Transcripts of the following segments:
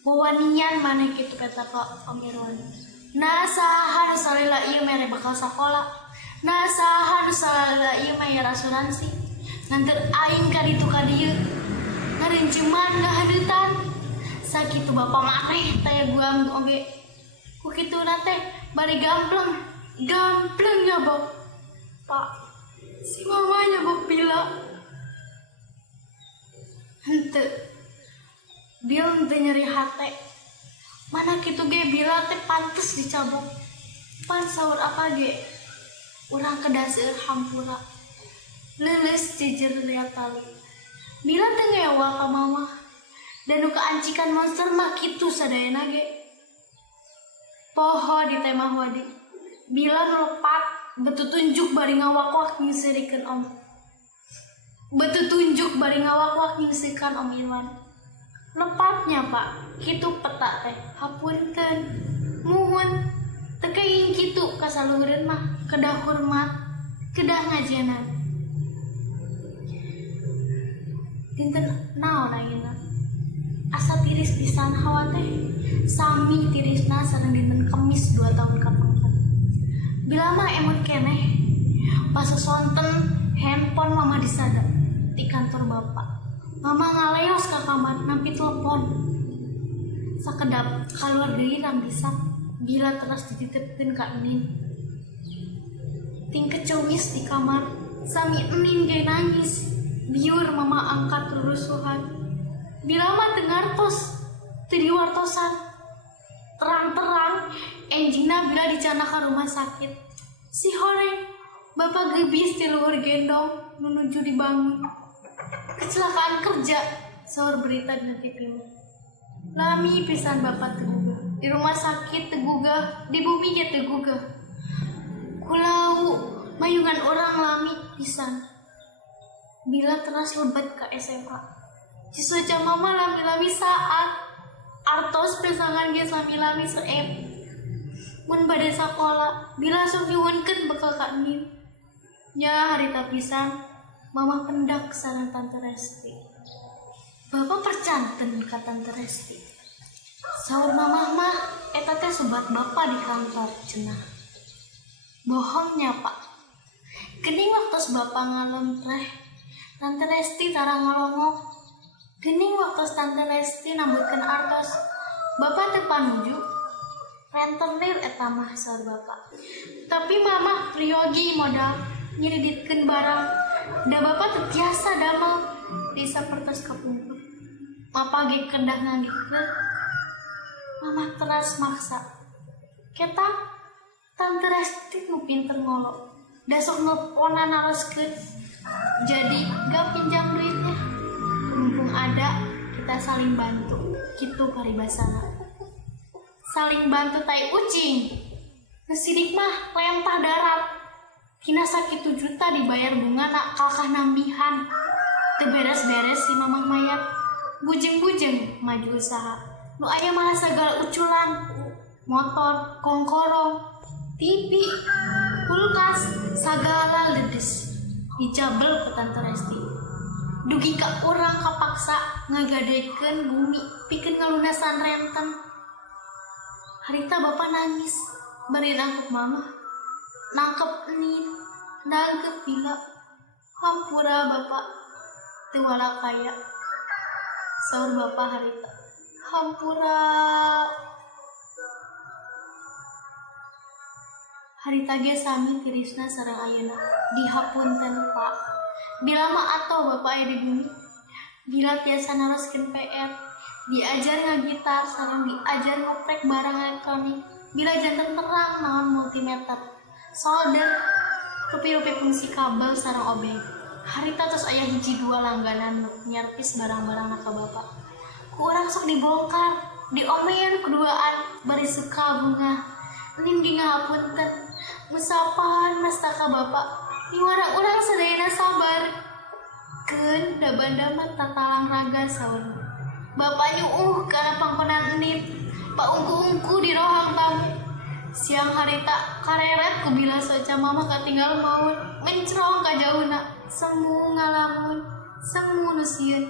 Wawanian maneh kitu kata Kak Om Irwan. Nah saha nu salila ieu mere bakal sakola. Nah saha nu salila ieu mere asuransi. Nganter aing ka ditu ka dieu. Ngarenceman ngahadeutan. Sakitu bapak maneh taya guam oge. Ku kituna teh bari gampleng. Gampleng ya Pak. Si mamanya Bila. Henteu. Bilang teh nyeri hate. Mana kitu ge Bila teh pantes dicabok. Pan saur apa ge? Urang kedaseur hampura. Leuleus jejer liat tali. Bila teh ngewa ka mama. Dan nu kaancikan monster mah kitu sadayana ge. Poho di temah wadi. Bila lepat betu tunjuk bari ngawak-wak nyisirikeun Om. Betu tunjuk bari ngawak-wak nyisirikeun Om Irwan. Lepatnya Pak, kitu peta teh hapunten muhun teu keing kitu ka saluhureun mah kedah hormat kedah ngajenan dinten naon ayeuna asa tiris pisan hawa teh sami tirisna sareng dinten Kemis 2 tahun kapangkat bila mah emot keneh pas sonten handphone mama disadap di kantor bapak. Mama ngaleos ke kamar nampi telepon. Sakedap keluar deui rang bisa Bila terus dititipkeun ka Enin. Ting kecewis di kamar sami Enin ge nangis. Biur mama angkat rurusuhan. Bila mah teu ngartos teu diwartosan. Terang-terang enjingna Bila dicana ka rumah sakit. Si Horeng bapak gebis di luhur gendong menuju dibangun. Kecelakaan kerja, saur berita di TV. Lami pisan bapak tegugah, di rumah sakit tegugah, di bumi ge tegugah. Kulau mayungan orang lami pisan. Bila teras lebet ke SMA. Cisoca mama lami-lami saat artos pesangan ge lami-lami seem. Mun bade sakola, bila sok nyuwunkeun bekal ka Enin. Ya harita pisan. Mama pendak sareng Tante Resti. Bapak percanten ka Tante Resti. Saur mama mah eta teh sobat bapak di kantor cenah. Bohongnya Pak. Geuning waktos bapak ngalem teh Tante Resti tara ngalongok. Geuning waktos Tante Resti nambutkeun artos. Bapak teu panuju. Rentenir eta mah saur bapak. Tapi mama priyogi modal nyiriditkeun barang. Da bapak terbiasa damel desa pertas kapungkur. Mapa ge kendah ngagikeun. Mama teras maksa. Keta Tante Resti nu pinter ngolo. Da sok nelponan naroskeun. Jadi gak pinjam duitnya. Mumpung ada kita saling bantu. Kitu paribasana. Saling bantu tai ucing. Sidik mah lempah darat. Kina sakitu juta dibayar bunga nak kakah nambihan. Teu beres-beres si mamang mayat. Bujeng-bujeng maju usaha. Nu aya malah sagala uculan. Motor, kongkorong, TV, kulkas, sagala ledes. Dijabel ke Tante Resti. Dugi ka urang kapaksa ngagadekeun bumi pikeun ngalunasan renten. Harita bapak nangis bari nangkep mama. Nangkep Enin, nangkep Bila, hampura bapak, teu wala kaya. Saur bapak harita, hampura. Harita ge sami tirisna sareng ayeuna, dihapunten Pak. Bila mah atoh bapak aya di bumi, Bila tiasa naroskeun PR, diajar ngagitar sareng diajar ngoprek barang elektronik. Bila janten terang naon multimeter. Solder rupi-rupi fungsi kabel sareng obeng. Harita tos aya hiji 2 langganan nyarpis barang-barang ka bapak. Ku urang sok dibongkar, diomean keduaan bari suka bunga. Enin ge ngahapunten. Musapan mastaka bapak. Niwara urang sadayana sabar. Keun da banda mah tatalang raga saur. Bapak nyuuh kana pangkonan Enin. Paungku-ungku di rohang tamu. Siang harita kareret ku Bila soca mama katinggal maut mencrong ka jauhna semu ngalamun semu nu sieun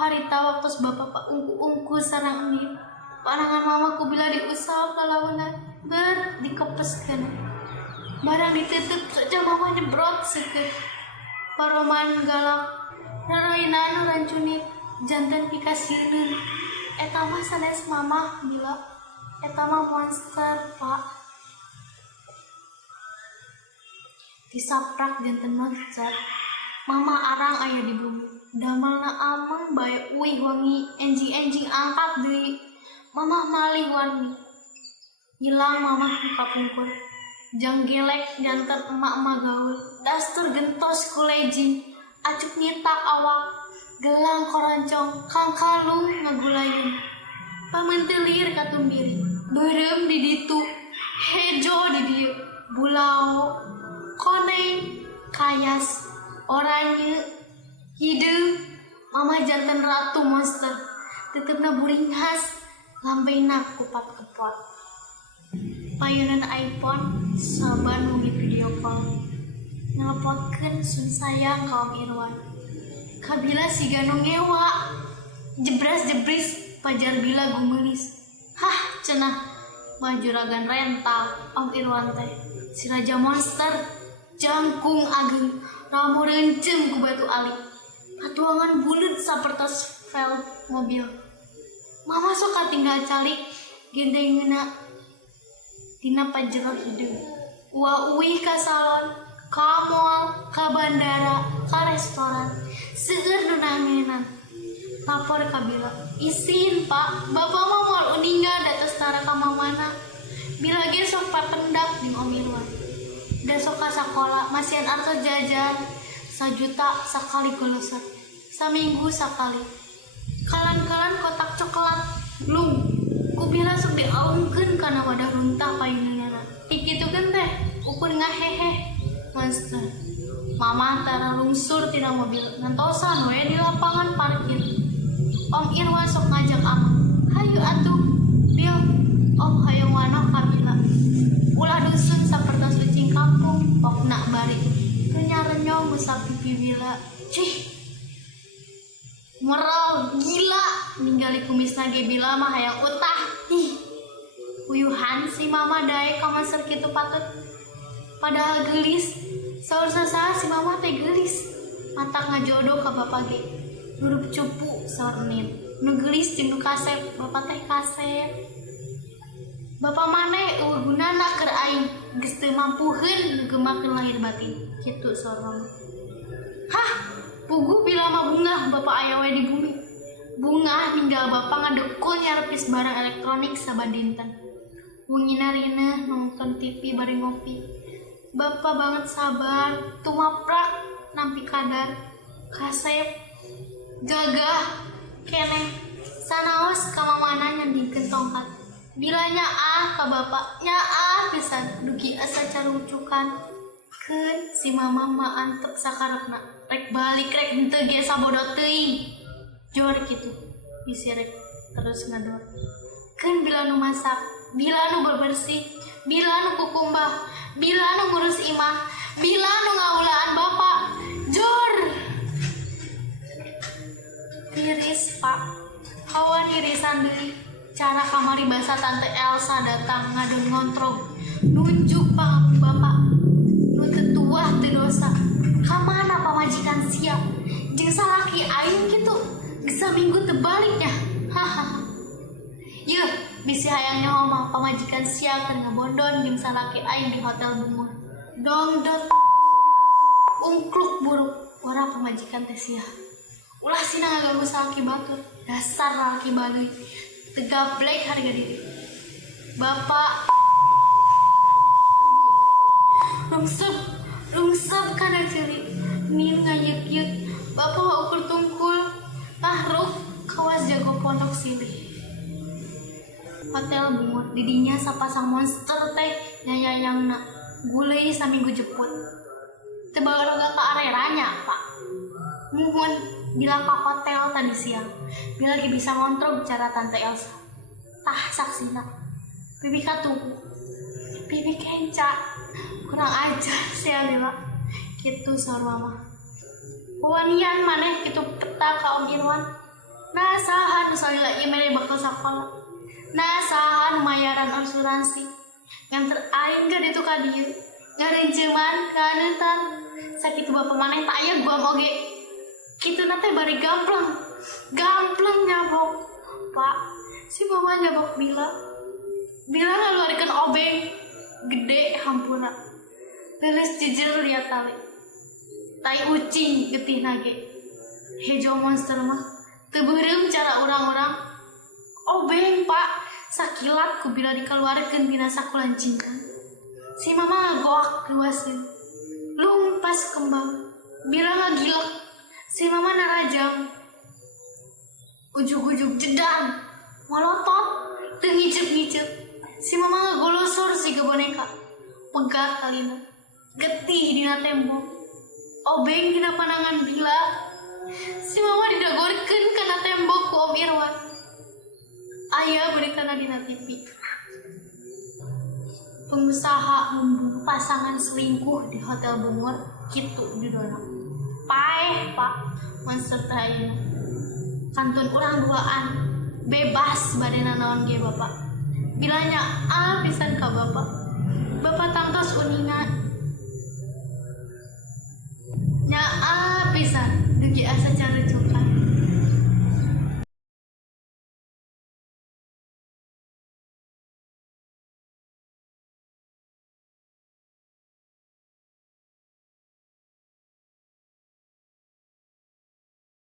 harita waktos bapak paungku-ungku sareng Enin Panangan mama ku bila diusap lalawanan dikepeskeun. Barang ditutup saja mama nyebrot seukeut. Paroman galak raroinan rancunit janten pikasieun. Eta mah sanes mama bila eta mah monster pak. Disaprak janten monster. Mama arang aya di bumi. Damalna amang bae uih wangi enjing-enjing angkat deui. Mama malih wangi. Hilang mama kapungkur. Jang gelek janten emak-emak gaul. Dastur gentos kulejing. Acuk nyetak awak. Gelang koroncong kang kalung ngagulayun. Pamentelir katumbiri. Berem di ditu. Hejo di dieu. Bulau. Koneng. Kayas. Oranye. Hidup. Mama jantan ratu monster. Tetepna buring khas. Lambeina kupat kepot. Payunan iPhone. Saban mau video call. Ngelepotkeun sun sayang kaum Irwan. Kabila si ganu ngewa. Jebras-jebris pajar bila gumelis. Hah cenah mah juragan rental Om Irwan teh. Si raja monster jangkung ageng ramu rencem ku batu alik. Patuangan bulut sapertos velg mobil. Mama sok katinggal calik gendengeuna dina pajero hideung. Ua uih ka salon, ka mall, ka bandara, ka restoran. Seueur nu nangenan. Lapor ka bila. Isin pak, bapak mah moal uningan datos tara ka mamana. Bila ge sok papendak jeung Om Irwan. Da sok ka sakola masihan arto jajan 1 juta sakali goloset. Saminggu sakali. Kalan-kalan kotak coklat lung. Ku bila sok diaungkeun kana wadah runtah payuneunana. Ikitukeun teh ukur ngahehe monster. Mama tara lungsur tina mobil ngantosan we di lapangan parkir. Om Irwan sok ngajak amang. Hayu atuh, Bil. Om hayang wano kabila. Ulah dusun sapertos ucing kampung, pokna bari. Renya-renyong musap pipi bila. Cih. Moral gila ninggali kumisna ge bila mah hayang utah. Ih. Uyuhan si mama daek ka monster kitu patut. Padahal gelis. Saur sasaha si mama teh gelis. Mata ngajodoh ka bapak ge. Nurup cupu saur nin. Nu gelis jeung nu kasep, bapak teh kasep. Bapak maneh eueuh gunana keur aing, geus teu mampuheun ngegemakeun lahir batin. Kitu saur mama. Hah, puguh bila mah bungah bapak aya we di bumi. Bungah ninggal bapak ngadekul nyarepis barang elektronik saban dinten. Wungina rina nonton TV bari ngopi. Bapak banget sabar, tumaprak nampi kadar, kasep, gagah, keneh, sanaos ka mamana nyandingkeun tongkat. Bilanya ka bapak, nya pisan, dugi asa carucukan. Keun si mama mah antep sakarepna, rek balik rek henteu ge sabodot teuing. Jor kitu, bisi rek terus ngador. Keun bila nu masak, bila nu berbersih, bila nu kukumbah, bila nu ngurus imah, bila nu ngaulaan bapak. Jor tiris pak, hawa irisan deui. Cara kamari basa tante Elsa datang ngadon ngontrog, nunjuk pangapu bapak. Nu tetuah teu dosa. Kamana pamajikan siap? Jeung salaki aing kitu, geus saminggu teu baliknya. Hahaha. Yeuh, bisi hayang nyaho mah pamajikan sia keur ngabondon jeung salaki aing di hotel Bungur. Dongdot ungkluk buruk ora pamajikan teh sia. Ulah sina ngaganggu salaki batur. Dasar lalaki baduy. Tegablek harga diri. Bapak rungsep kana ceuli. Nin ngayek-yek. Bapak ukur tungkul. Tahruk kawas jago pondok silih. Hotel Bungur didinya sapasang monster teh nyayayangna. Gulei saminggu jeput. Teu baroga ka areranya, Pak. Muhun bila ka hotel tadi siang. Bila lagi bisa ngontrol bicara tante Elsa. Tah saksina. Bibi katugu. Bibi kenca. Kurang ajar sia lila. Kitu saur mama. Wanian maneh kitu peta ka Om Irwan. Nah saha nu salila ieu mere bakal sakola. Nah sahan mayaran asuransi nganter aing gak itu ka dieu ngarenceman nganetan sakitu bapak maneh tak aya gua oge kitu nate bari gamplang nyabok pak si mama nyabok bila ngaluarikeun obeng gede hampura leuleus jejer liat tali tai ucing getih nage hejo monster mah teu beureum cara orang-orang obeng pak sakilat ku bila dikeluarkeun dina sakulancingan si mama ngagoak luaseun lumpas kembang bila ngagilek si mama narajam ujug-ujug jedang malotot teu ngicep-ngicep si mama ngagolosor si boneka pegat kalina getih dina tembok obeng dina panangan bila si mama didagorkeun kana tembok ku Om Irwan aya beritana dina TV pengusaha membunuh pasangan selingkuh di Hotel Bungur kitu judulna paeh pak monster ayeuna kantun urang duaan bebas badena naon ge bapak bilanya pisan ka bapak tangtos uningan nya pisan dugi asa carucu